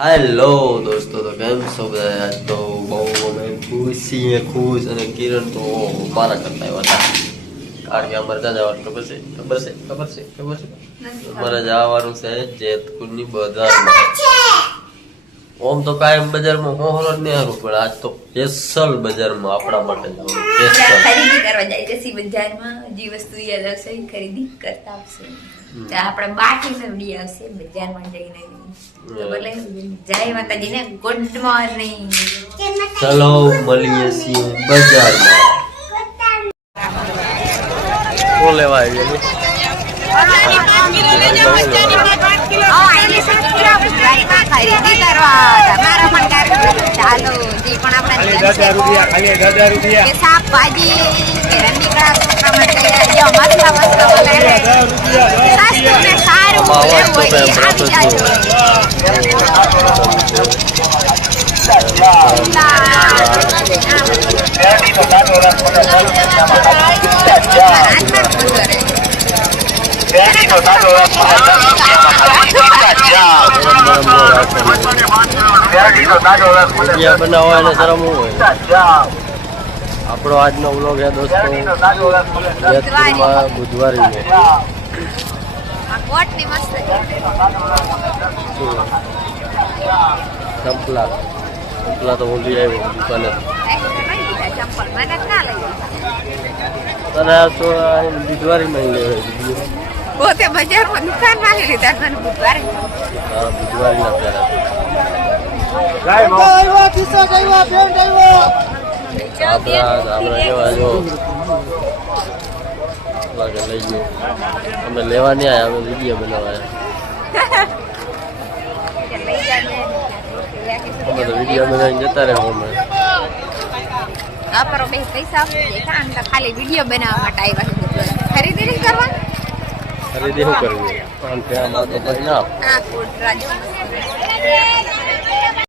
Hello दोस्तों, तो કેમ છો બધા? આજ તો બહુ અમે ખુશ અને કિરણ તો મારા કરતા આવ્યા હતા. કારણ કે અમારે ત્યાં જવાનું ખબર છે અમારે જવાનું છે જેતપુરની બજારમાં. ઓમ તો કાયમ બજારમાં હોહરો જ નહીં હારું, પણ આજ તો સ્પેશિયલ બજારમાં આપણા માટે જવાનું. ખરીદી કરવા જાય છે બજારમાં. જે વસ્તુ યાદ આવશે ખરીદી કરતા આવશે. આપણે બાકી લઈ આવશે બજારમાં જઈને. બોલે જય માતાજી ને ગુડ મોર્નિંગ. ચલો મળીએ છીએ બજારમાં. શું લેવા આવી? ખરીદી કરવા તમારા પણ ચાલો જે પણ આપણે શાકભાજી રંગીકડા છોકરા માટે જો મસલા સસ્તું ને સારું આવી જાજો. બનાવવા શરમ હોય. આપણો આજનો વ્લોગ છે દોસ્તો જેતપુરમાં બુધવારી ચંપલા તો હું લઈ આવ્યો દુકાને. તને તો બુધવારીમાં લેવાય. પોતે બજારમાં દુકાનમાં લઈ લીધા મને બુધવારે. હા, બુધવારીના પહેલા લઈ ગયો. અમે લેવા નહીં આવ્યા, અમે વિડીયો બનાવ્યા. અમે તો વિડીયો બનાવીને જતા રહે. અમે પૈસા ખાલી વિડીયો બનાવવા માટે આવ્યા. ખરીદી નહીં કરવા. ખરીદી શું કરવી? આમ ત્યાં તો પછી ના.